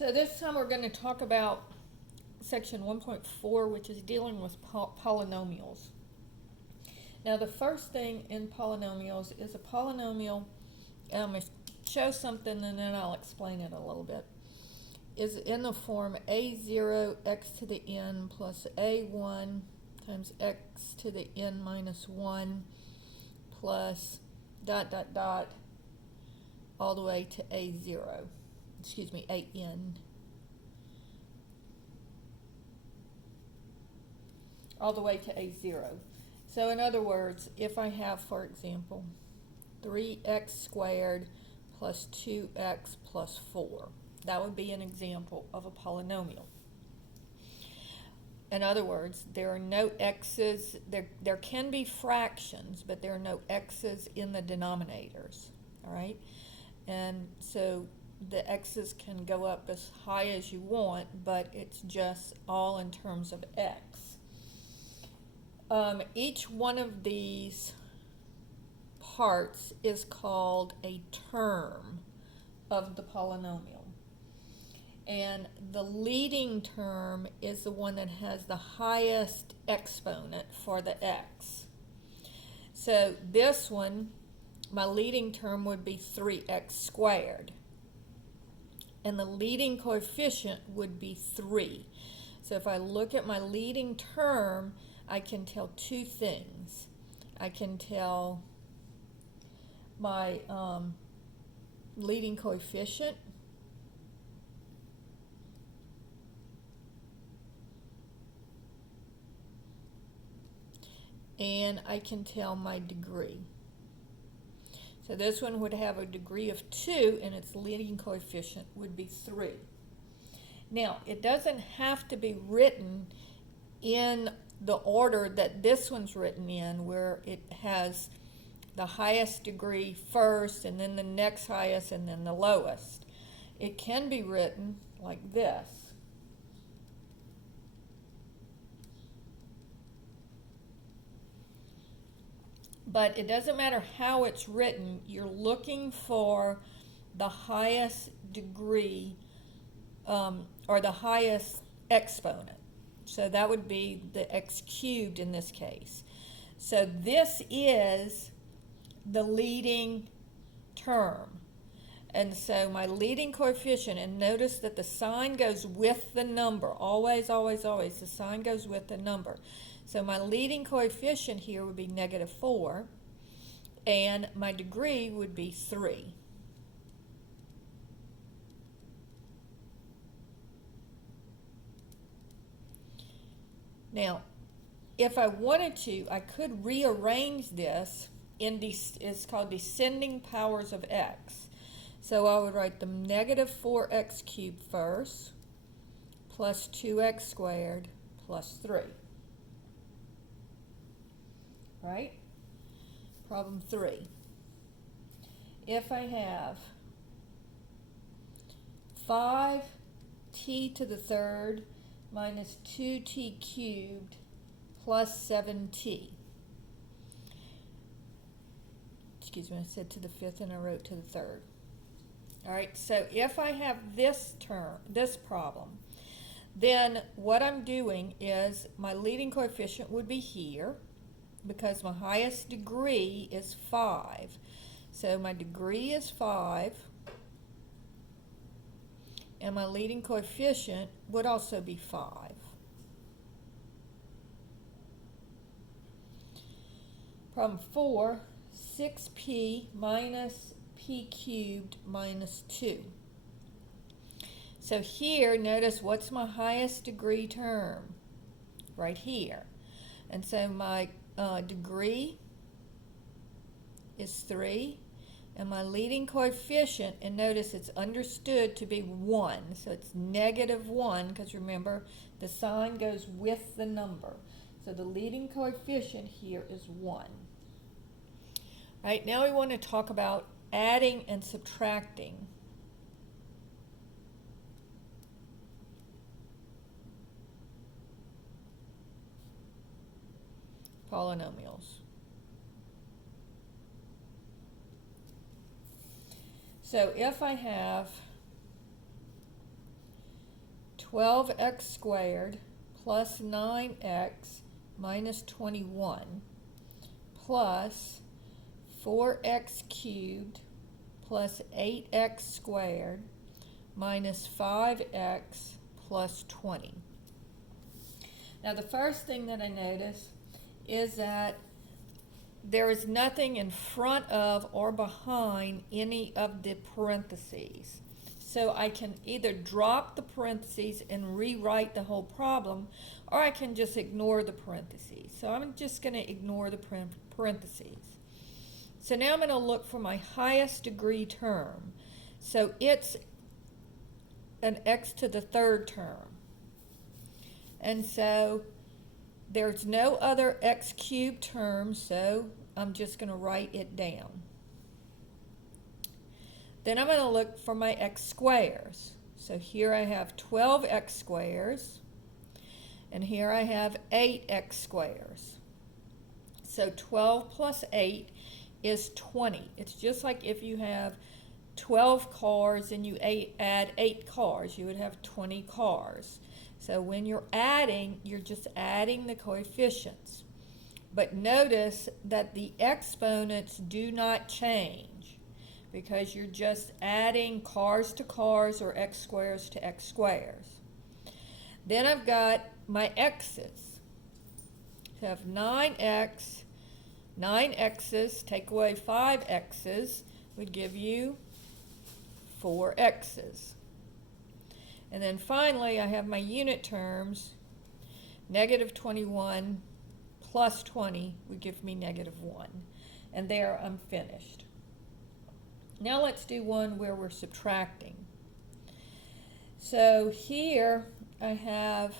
So this time we're going to talk about section 1.4, which is dealing with polynomials. Now the first thing in polynomials is a polynomial, I'm going to show something and then I'll explain it a little bit, is in the form a0 x to the n plus a1 times x to the n minus 1 plus ... all the way to a0. Excuse me, an. All the way to a0. So in other words, if I have, for example, 3x squared plus 2x plus 4, that would be an example of a polynomial. In other words, there are no x's, there can be fractions, but there are no x's in the denominators, all right? And so the x's can go up as high as you want, but it's just all in terms of x. Each one of these parts is called a term of the polynomial. And the leading term is the one that has the highest exponent for the x. So this one, my leading term would be 3x squared. And the leading coefficient would be 3. So if I look at my leading term, I can tell two things. I can tell my leading coefficient, and I can tell my degree. So this one would have a degree of 2 and its leading coefficient would be 3. Now, it doesn't have to be written in the order that this one's written in, where it has the highest degree first and then the next highest and then the lowest. It can be written like this. But it doesn't matter how it's written, you're looking for the highest degree or the highest exponent. So that would be the x cubed in this case. So this is the leading term. And so my leading coefficient, and notice that the sign goes with the number. Always, always, always, the sign goes with the number. So my leading coefficient here would be -4, and my degree would be 3. Now, if I wanted to, I could rearrange this in it's called descending powers of x. So I would write the -4x cubed first, plus 2x squared, plus 3. Right? Problem 3. If I have 5t to the third minus 2t cubed plus 7t. Excuse me, I said to the fifth and I wrote to the third. All right, so if I have this problem, then what I'm doing is my leading coefficient would be here because my highest degree is 5. So my degree is 5. And my leading coefficient would also be 5. Problem 4, 6p minus p cubed minus 2. So here, notice what's my highest degree term? Right here. And so my degree is 3. And my leading coefficient, and notice it's understood to be 1, so it's -1, because remember, the sign goes with the number. So the leading coefficient here is 1. All right, now we want to talk about adding and subtracting. Polynomials. So if I have 12x squared plus 9x minus 21 plus 4x cubed plus 8x squared minus 5x plus 20. Now the first thing that I notice is that there is nothing in front of or behind any of the parentheses. So I can either drop the parentheses and rewrite the whole problem, or I can just ignore the parentheses. So I'm just going to ignore the parentheses. So now I'm going to look for my highest degree term. So it's an x to the third term. And so there's no other x cubed term, so I'm just going to write it down. Then I'm going to look for my x squares. So here I have 12x squares, and here I have 8x squares. So 12 plus 8 is 20. It's just like if you have 12 cars and you add 8 cars, you would have 20 cars. So when you're adding, you're just adding the coefficients. But notice that the exponents do not change because you're just adding cars to cars or x squares to x squares. Then I've got my x's. So I have 9x, 9x's, take away 5x's, would give you 4x's. And then finally, I have my unit terms. Negative 21 plus 20 would give me negative 1. And there I'm finished. Now let's do one where we're subtracting. So here I have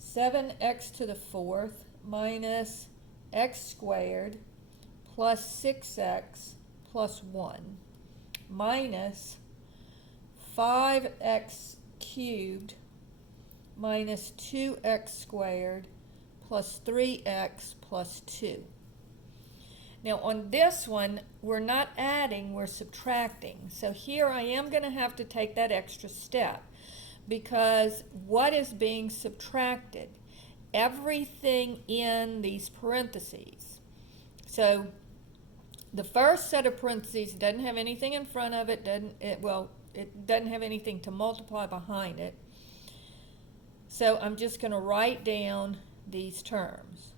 7x to the fourth minus x squared plus 6x plus 1 minus 5x cubed minus 2x squared plus 3x plus 2. Now on this one, we're not adding, we're subtracting. So here I am going to have to take that extra step because what is being subtracted? Everything in these parentheses. So the first set of parentheses doesn't have anything in front of it, it doesn't have anything to multiply behind it. So I'm just going to write down these terms.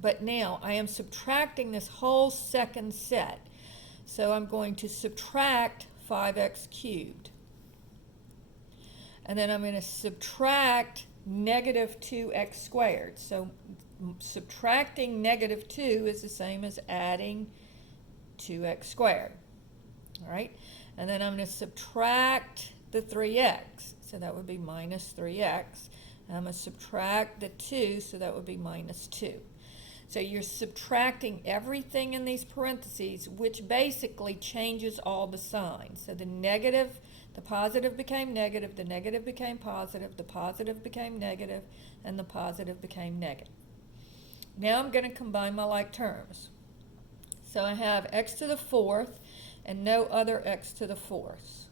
But now I am subtracting this whole second set. So I'm going to subtract 5x cubed. And then I'm going to subtract negative 2x squared. So subtracting negative 2 is the same as adding 2x squared. All right? And then I'm going to subtract the 3x. So that would be minus 3x. And I'm going to subtract the 2, so that would be minus 2. So you're subtracting everything in these parentheses, which basically changes all the signs. So the positive became negative, the negative became positive, the positive became negative, and the positive became negative. Now I'm going to combine my like terms. So I have x to the fourth and no other x to the fourth.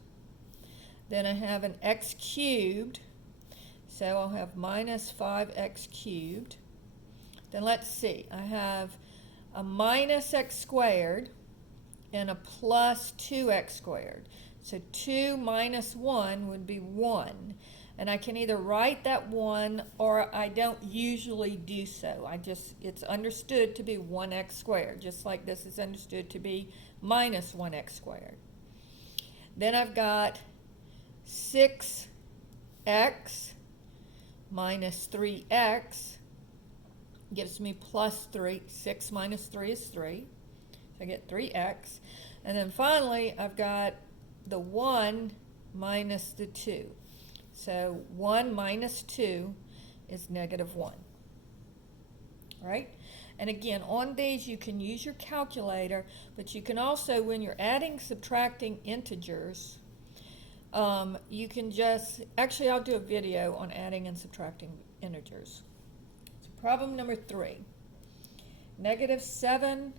Then I have an x cubed, so I'll have minus 5x cubed. Then let's see, I have a minus x squared and a plus 2x squared. So 2 minus 1 would be 1. And I can either write that 1 or I don't usually do so. It's understood to be 1x squared, just like this is understood to be minus 1x squared. Then I've got 6x minus 3x gives me plus 3. 6 minus 3 is 3. So I get 3x. And then finally, I've got the 1 minus the 2. So 1 minus 2 is negative 1. All right? And again, on these, you can use your calculator, but you can also, when you're adding, subtracting integers, you can actually I'll do a video on adding and subtracting integers. So problem number 3. Negative 7x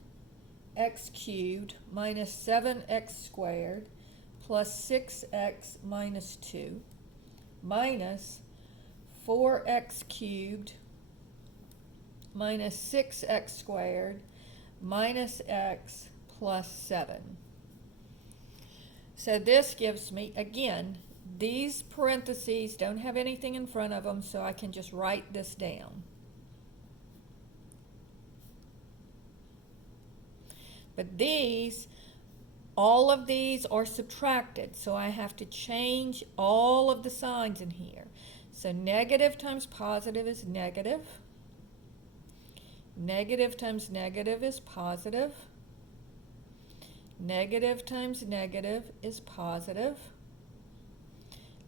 cubed minus 7x squared plus 6x minus 2 minus 4x cubed minus 6x squared minus x plus 7. So this gives me, again, these parentheses don't have anything in front of them, so I can just write this down. But these, all of these are subtracted, so I have to change all of the signs in here. So negative times positive is negative. Negative times negative is positive. Negative times negative is positive.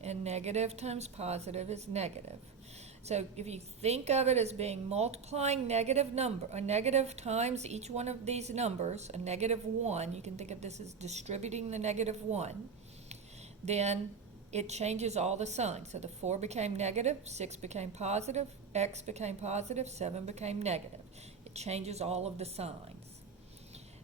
And negative times positive is negative. So if you think of it as being multiplying negative number, a negative times each one of these numbers, a negative 1, you can think of this as distributing the negative 1, then it changes all the signs. So the 4 became negative, 6 became positive, x became positive, 7 became negative. It changes all of the signs.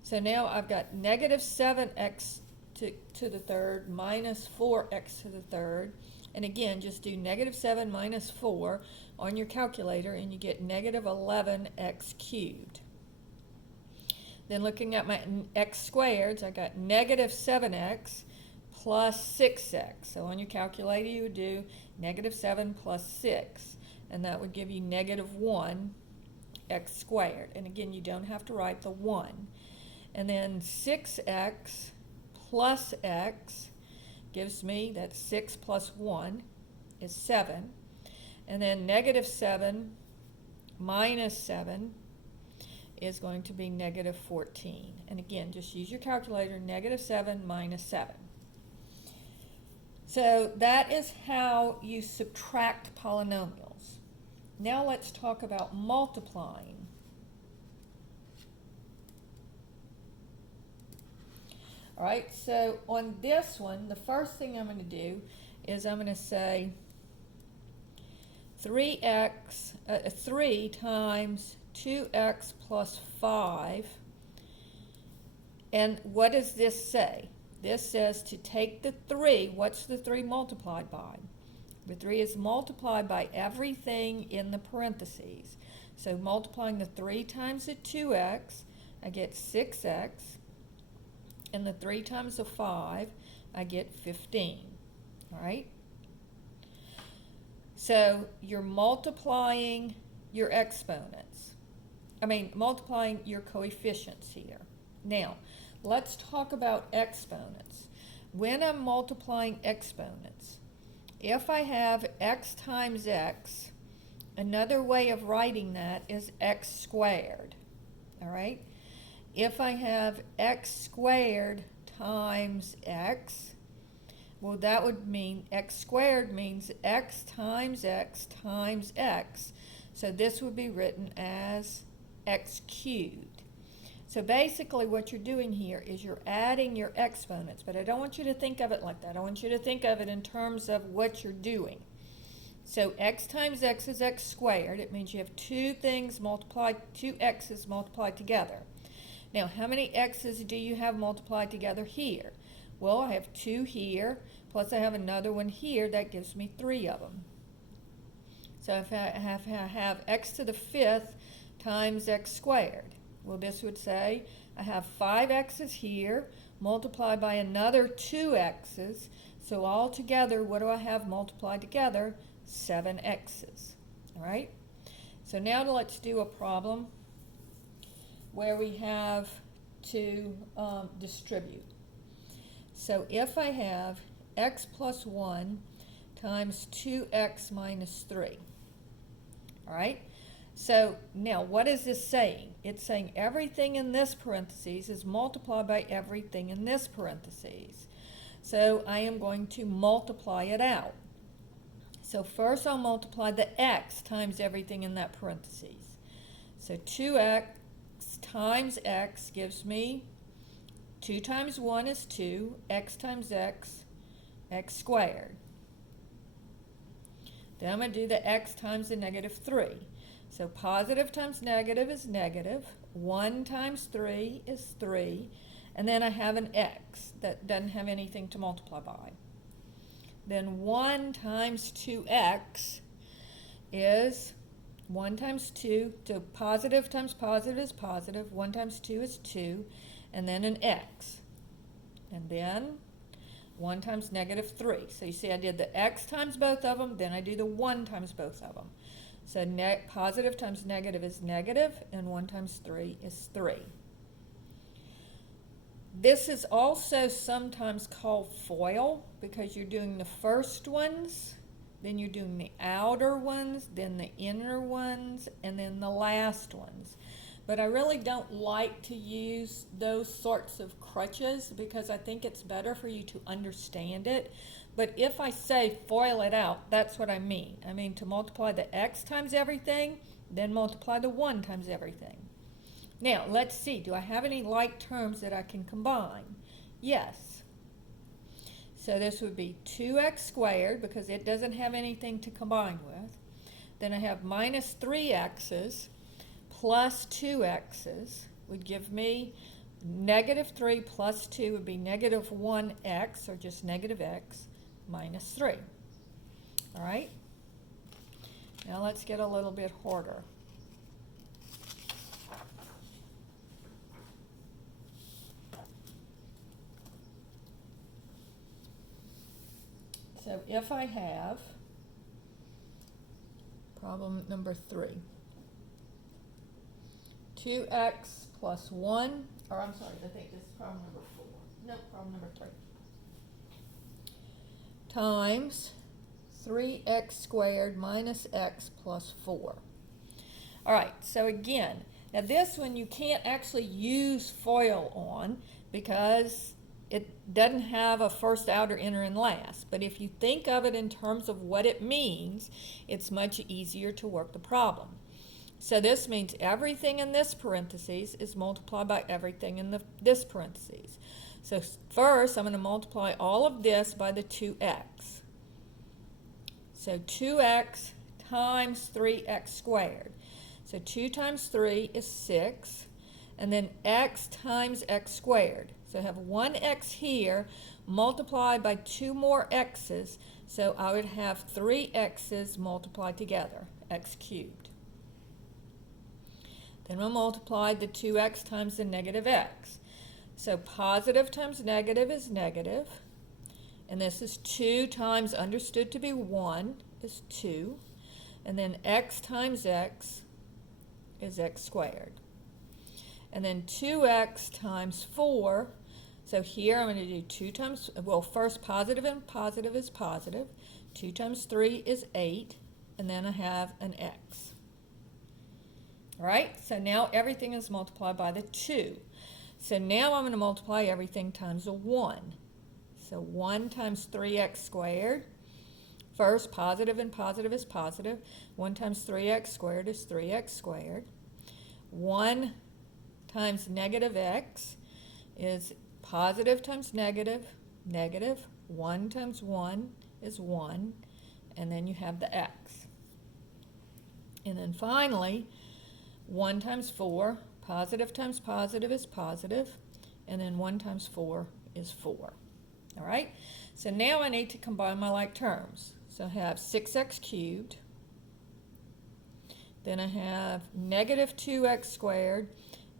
So now I've got negative 7x to the third minus 4x to the third. And again, just do negative 7 minus 4 on your calculator and you get negative 11x cubed. Then looking at my x squareds, I got negative 7x plus 6x. So on your calculator you would do negative 7 plus 6. And that would give you negative 1 x squared. And again, you don't have to write the 1. And then 6x plus x gives me that 6 plus 1 is 7. And then negative 7 minus 7 is going to be negative 14. And again, just use your calculator, negative 7 minus 7. So that is how you subtract polynomials. Now let's talk about multiplying. All right, so on this one, the first thing I'm going to do is I'm going to say 3 times 2x plus 5. And what does this say? This says to take the 3, what's the 3 multiplied by? The 3 is multiplied by everything in the parentheses. So multiplying the 3 times the 2x, I get 6x. And the 3 times the 5, I get 15. All right? So you're multiplying your exponents. Multiplying your coefficients here. Now, let's talk about exponents. When I'm multiplying exponents, if I have x times x, another way of writing that is x squared. All right? If I have x squared times x, well, that would mean x squared means x times x times x. So this would be written as x cubed. So basically what you're doing here is you're adding your exponents, but I don't want you to think of it like that. I want you to think of it in terms of what you're doing. So x times x is x squared. It means you have two things multiplied, two x's multiplied together. Now, how many x's do you have multiplied together here? Well, I have 2 here, plus I have another one here. That gives me 3 of them. So if I have x to the 5th times x squared, well, this would say I have 5 x's here multiplied by another 2 x's. So altogether, what do I have multiplied together? 7 x's. All right? So now let's do a problem where we have to distribute. So if I have x plus 1 times 2x minus 3, all right? So now what is this saying? It's saying everything in this parentheses is multiplied by everything in this parentheses. So I am going to multiply it out. So first I'll multiply the x times everything in that parentheses. So 2x times x gives me 2 times 1 is 2, x times x, x squared. Then I'm going to do the x times the negative 3. So positive times negative is negative. 1 times 3 is 3. And then I have an x that doesn't have anything to multiply by. then 1 times 2x is 1 times 2, so positive times positive is positive, 1 times 2 is 2, and then an x. And then 1 times negative 3. So you see I did the x times both of them, then I do the 1 times both of them. So positive times negative is negative, and 1 times 3 is 3. This is also sometimes called FOIL because you're doing the first ones, then you're doing the outer ones, then the inner ones, and then the last ones. But I really don't like to use those sorts of crutches because I think it's better for you to understand it. But if I say FOIL it out, that's what I mean. I mean to multiply the x times everything, then multiply the 1 times everything. Now, let's see. Do I have any like terms that I can combine? Yes. So this would be 2x squared because it doesn't have anything to combine with. Then I have minus 3x's plus 2x's would give me negative 3 plus 2 would be negative 1x, or just negative x, minus 3. All right? Now let's get a little bit harder. So if I have problem number 3, 2x plus 1, or I'm sorry, I think this is problem number 4. No, problem number 3. Times 3x squared minus x plus 4. All right, so again, now this one you can't actually use FOIL on because it doesn't have a first, outer, inner, and last. But if you think of it in terms of what it means, it's much easier to work the problem. So this means everything in this parentheses is multiplied by everything in this parentheses. So first, I'm going to multiply all of this by the 2x. So 2x times 3x squared. So 2 times 3 is 6. And then x times x squared. So I have 1x here multiplied by 2 more x's. So I would have 3 x's multiplied together, x cubed. Then we'll multiply the 2x times the negative x. So positive times negative is negative. And this is 2 times understood to be 1 is 2. And then x times x is x squared. And then 2x times 4. So here I'm going to do 2 times, well, first positive and positive is positive. 2 times 3 is 8. And then I have an x. All right, so now everything is multiplied by the 2. So now I'm going to multiply everything times a 1. So 1 times 3x squared. First, positive and positive is positive. 1 times 3x squared is 3x squared. 1 times negative x is positive times negative, negative. 1 times 1 is 1. And then you have the x. And then finally, 1 times 4, positive times positive is positive. And then 1 times 4 is 4. All right? So now I need to combine my like terms. So I have 6x cubed. Then I have negative 2x squared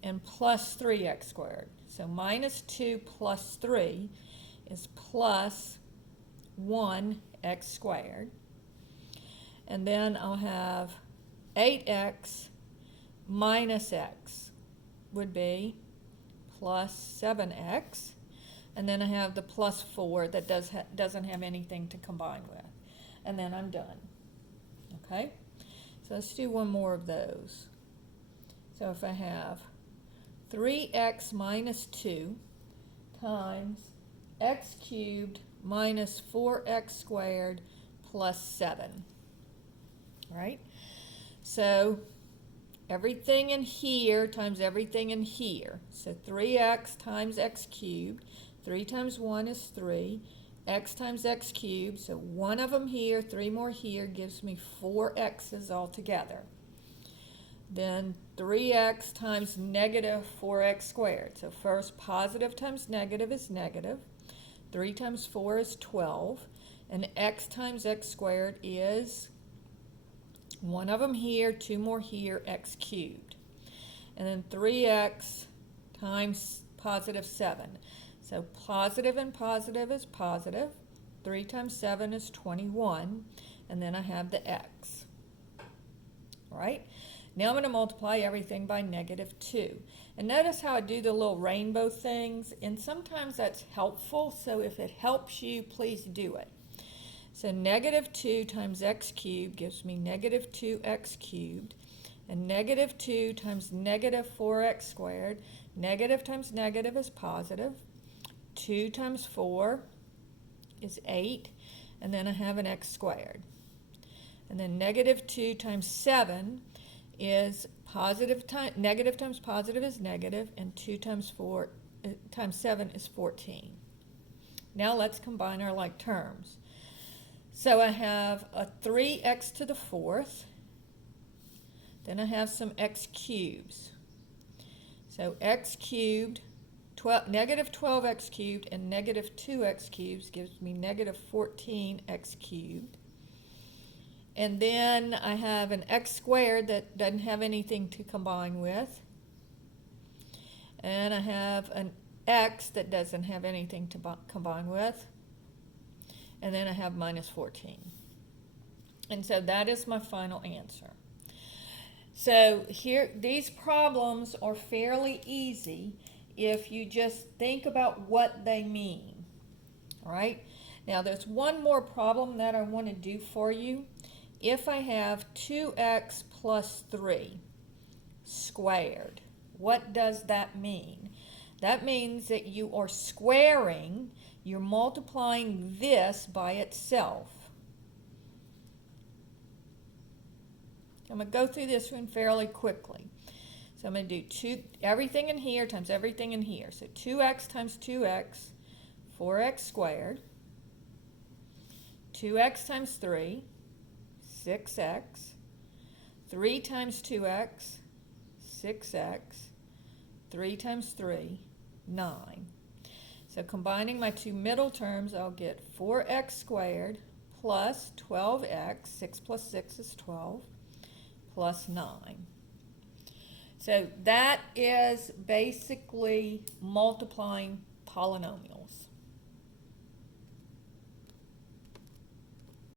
and plus 3x squared. So minus 2 plus 3 is plus 1x squared. And then I'll have 8x minus x would be plus 7x. And then I have the plus 4 that doesn't have anything to combine with. And then I'm done. Okay? So let's do one more of those. So if I have 3x minus 2 times x cubed minus 4x squared plus 7. All right? So everything in here times everything in here. So 3x times x cubed. 3 times 1 is 3. X times x cubed. So one of them here, 3 more here, gives me 4 x's altogether. Then 3x times negative 4x squared. So first, positive times negative is negative. 3 times 4 is 12. And x times x squared is one of them here, two more here, x cubed. And then 3x times positive 7. So positive and positive is positive. 3 times 7 is 21. And then I have the x. All right? Now I'm going to multiply everything by negative 2. And notice how I do the little rainbow things. And sometimes that's helpful. So if it helps you, please do it. So negative 2 times x cubed gives me negative 2x cubed. And negative 2 times negative 4x squared. Negative times negative is positive. 2 times 4 is 8. And then I have an x squared. And then negative 2 times 7 is negative times positive is negative. And 2 times 4 times 7 is 14. Now let's combine our like terms. So I have a 3x to the 4th. Then I have some x cubes. So x cubed, negative 12x cubed and negative 2x cubed gives me negative 14x cubed. And then I have an x squared that doesn't have anything to combine with. And I have an x that doesn't have anything to combine with. And then I have minus 14. And so that is my final answer. So here, these problems are fairly easy if you just think about what they mean. All right? Now there's one more problem that I want to do for you. If I have 2x plus 3 squared, what does that mean? That means that you are squaring, you're multiplying this by itself. I'm going to go through this one fairly quickly. So I'm going to do everything in here times everything in here. So 2x times 2x, 4x squared. 2x times 3, 6x. 3 times 2x, 6x. 3 times 3, 9. So combining my two middle terms, I'll get 4x squared plus 12x. 6 plus 6 is 12. Plus 9. So that is basically multiplying polynomials.